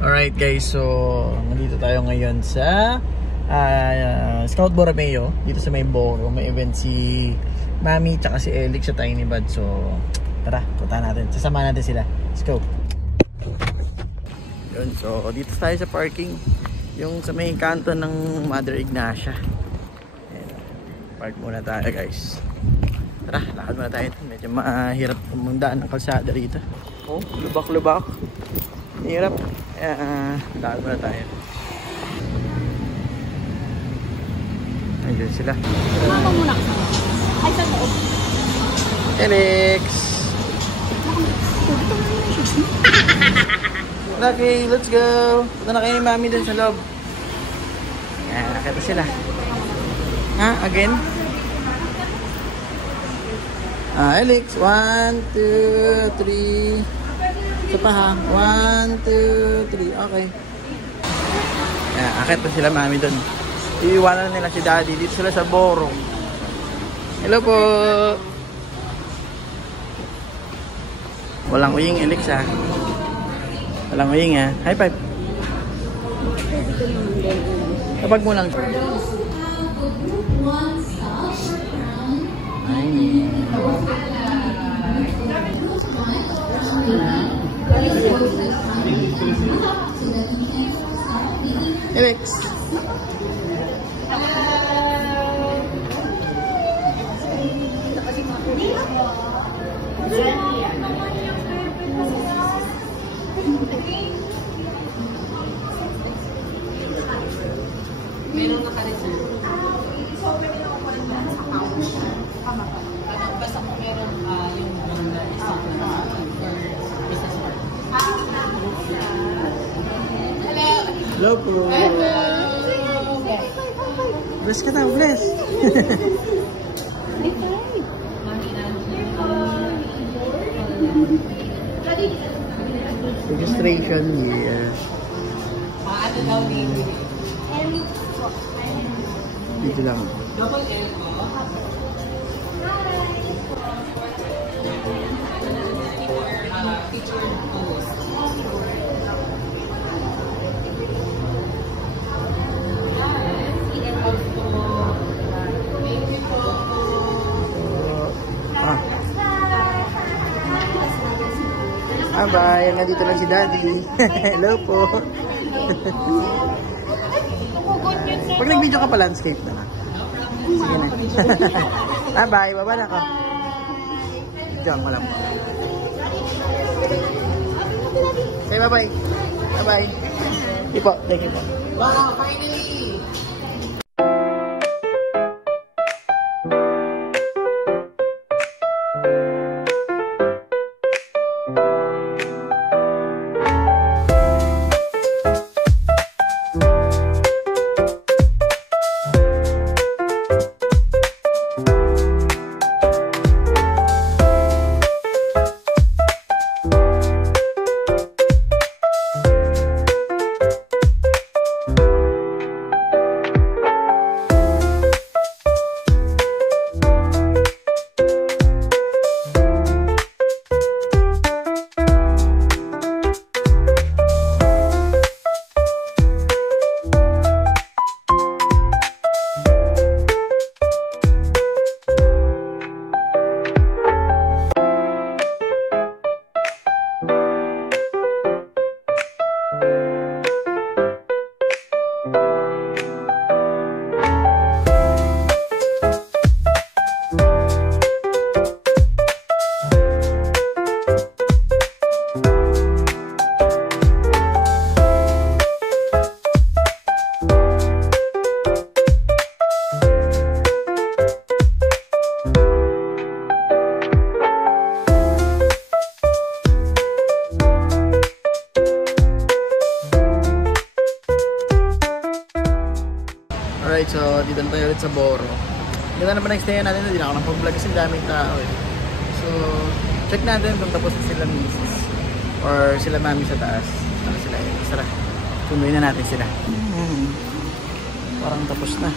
Alright guys, so nandito tayo ngayon sa Scout Borromeo. Dito sa may Boro. May event si Mami tsaka si Elix sa Tiny Bad. So tara, punta natin. Sasama natin sila. Let's go. Yun, so dito tayo sa parking. Yung sa may kanto ng Mother Ignacia. Ayan. Park muna tayo guys. Tara, lakad muna tayo. Medyo mahirap pumundaan ng kalsada rito. Oh, lubak-lubak. Hirap. Lakad muna tayo. Ayun sila. Mama muna. Ay, sa loob. Elix! Okay, let's go! Punta na kayo ni Mami dun sa loob. Ayan, nakita sila. Ha? Again? Elix, 1, 2, 3. Ito pa ha. 1, 2, 3. Okay. Ayan, akit na sila Mami dun. Iiwanan nila si Daddy. Dito sila sa Boro. Hello po! Walang uying Elix ha. Walang uying ha. High five. Kapag mo lang. Elix. Meron na ka-reserve. Basta kung meron yung for business work. Hello po. Bless ka daw, bless. Registration year. Ano daw baby? Dito lang. Double L ko. Teacher post. Bye. Nandito lang si Daddy. Hello po. Pag nag-video ka pa landscape na. Sige na. Bye. Baba na ako. Diyan ko lang po. Okay, bye-bye. Bye-bye. Ipo, thank you po. Wow, finally! Alright, so dito na tayo ulit sa Boro. Ganda naman ang stay natin, hindi na ako nang-vlog kasi daming tao eh. So, check natin kung tapos na sila misis or sila Mami sa taas. Ano sila eh, sarap. Sunduin na natin sila. Parang tapos na.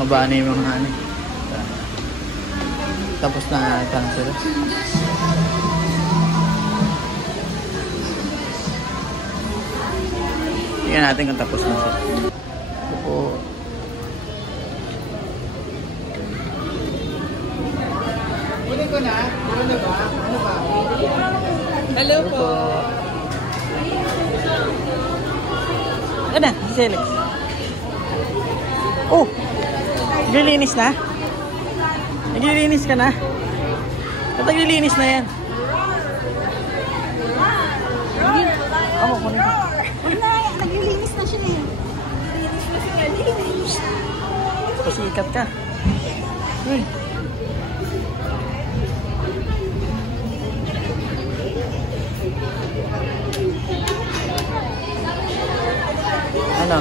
Mababa na yung mga ano. Tapos na ata na sila. Tingnan natin kung tapos na siya. Ito po. Kunin ko na? Ano na ba? Ano ba? Hello po. Ano na? Si Alex. Oh! Naglilinis na? Naglilinis ka na? Ba't naglilinis na yan? Ako, kunin ko. Wala, naglilinis na siya eh. Naglilinis na siya. Naglilinis. Pasikat ka. Uy. Ano?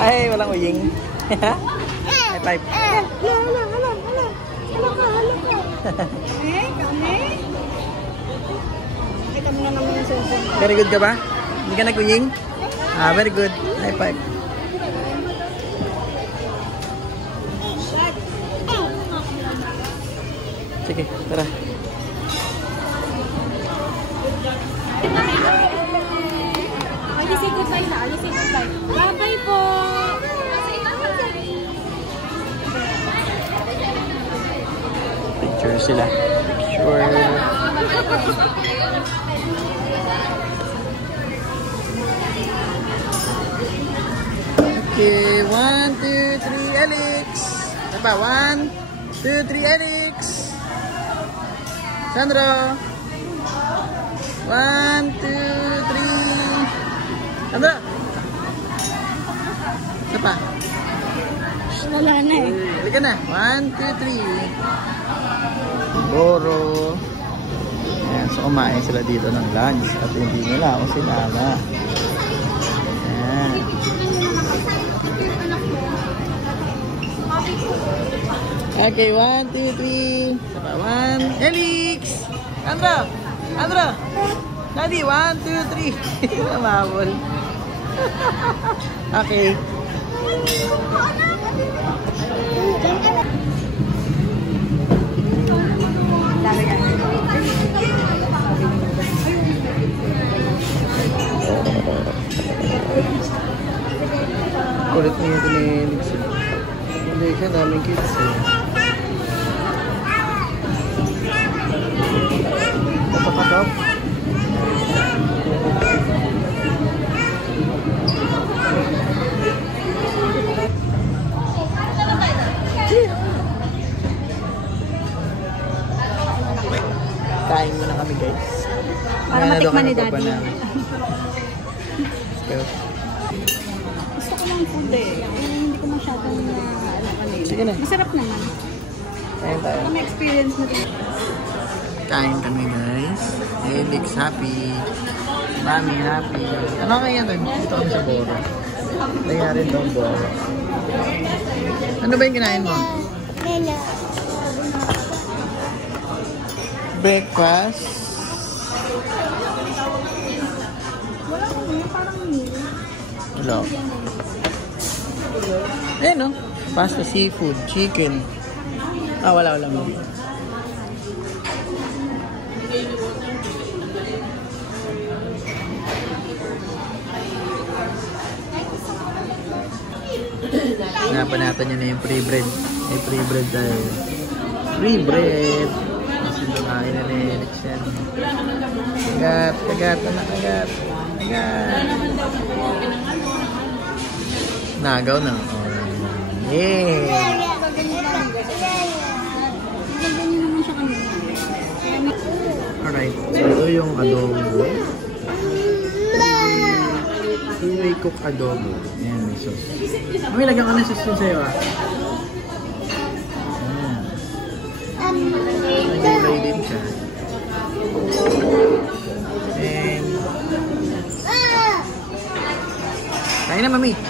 Ay, walang uying. High five. Hala ka. Kami? Kita mo na naman yung cellphone. Very good ka ba? Hindi ka nag-uying? Ah, very good. High five. Sige, tara. Ay, say goodbye na. Ay, say goodbye. Bye-bye po. Picture sila. Picture. Okay, 1, 2, 3, Alex. Apa? 1, 2, 3, Alex. Sandro. 1, 2, 3. Sandro. Apa? Wala na eh. Halika na. 1, 2, 3. Boro. Ayan, so kumain sila dito ng lunch at hindi nila ako sinama. Ayan. Okay, 1, 2, 3. Sapa, 1. Helix! Andra! Andra! Daddy, 1, 2, 3. Mamabol. Okay. Kulit niya ito ni Helix. Hindi ka daming kids eh. Napakatap. Kain muna kami guys. Para matikman ni Daddy. Gusto ko ng food eh. Hindi ko masyadong kanina. Sige na. Masarap naman. Kain tayo. Kung experience mo din. Kain kami guys. Helix happy. Mami happy. Ano kaya doon? Dito kami sa Boro. Kaya rin daw Boro. Ano ba yung kinain mo? Breakfast. Wala ko yun. Parang meal. Wala. Ayan no? Pasta, seafood, chicken. Ah, wala mo. Napanatan nyo na yung free bread. May free bread tayo. Free bread. Kasi kumain na ni Alex yan. Kagat, kagat, anak, kagat. Kagat. Nagaw na. Oh. Yeah. Ganyan naman siya kanina. Alright. So, ito yung adobo. Fully cooked adobo. Ayan, may sauce. May lagyan ka ng sauce yun sa'yo ah. Nag-ilay din siya. And kain na, mami. Kain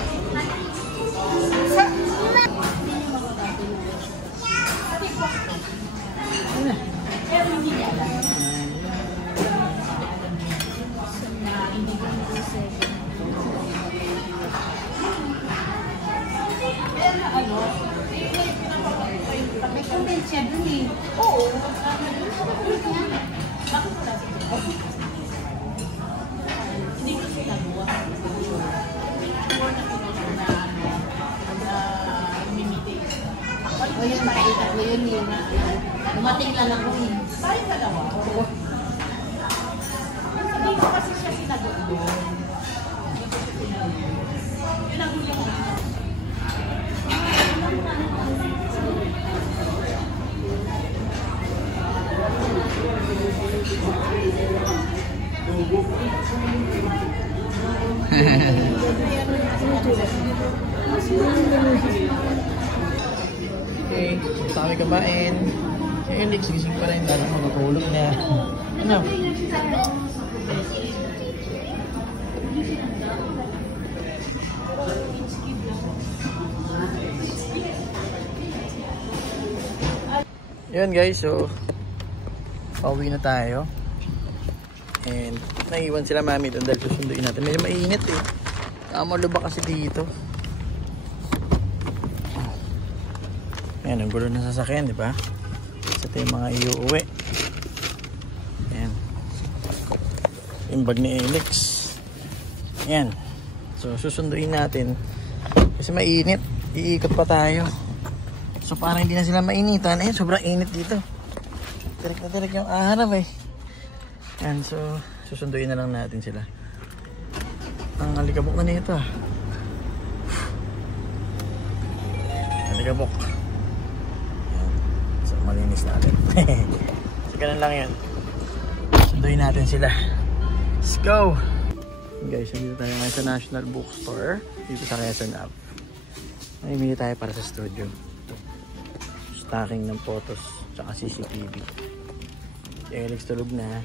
na. May convention dun eh. Oo. yun eh. Dumating lang ako eh. Tayo dalawa. Hindi ko kasi siya sinagot doon. Yun ang huli ko. Okay, basta kami kumain. Si Elix, gising pa rin. Lalo makatulog na. Ano? Yun guys, so pauwi na tayo. And naiwan sila mami doon dahil susunduin natin. Medyo mainit eh. Maluba kasi dito. Ayan, ang gulo ng sasakyan, di ba? Isa ito yung mga iuuwi. Ayan. Yung bag ni Alex. Ayan. So, susunduin natin. Kasi mainit. Iikot pa tayo. So, parang hindi na sila mainitan. Ayan, sobrang init dito. Tirik na tirik yung araw eh. Ayan, so, susunduin na lang natin sila. Ang alikabok na nito ah. Alikabok. So, malinis natin. So, ganun lang yun. Sunduin natin sila. Let's go! Guys, dito tayo ngayon sa National Bookstore. Dito sa Quezon Ave. Namimili tayo para sa studio. Stacking ng photos tsaka CCTV. Si Alex tulog na.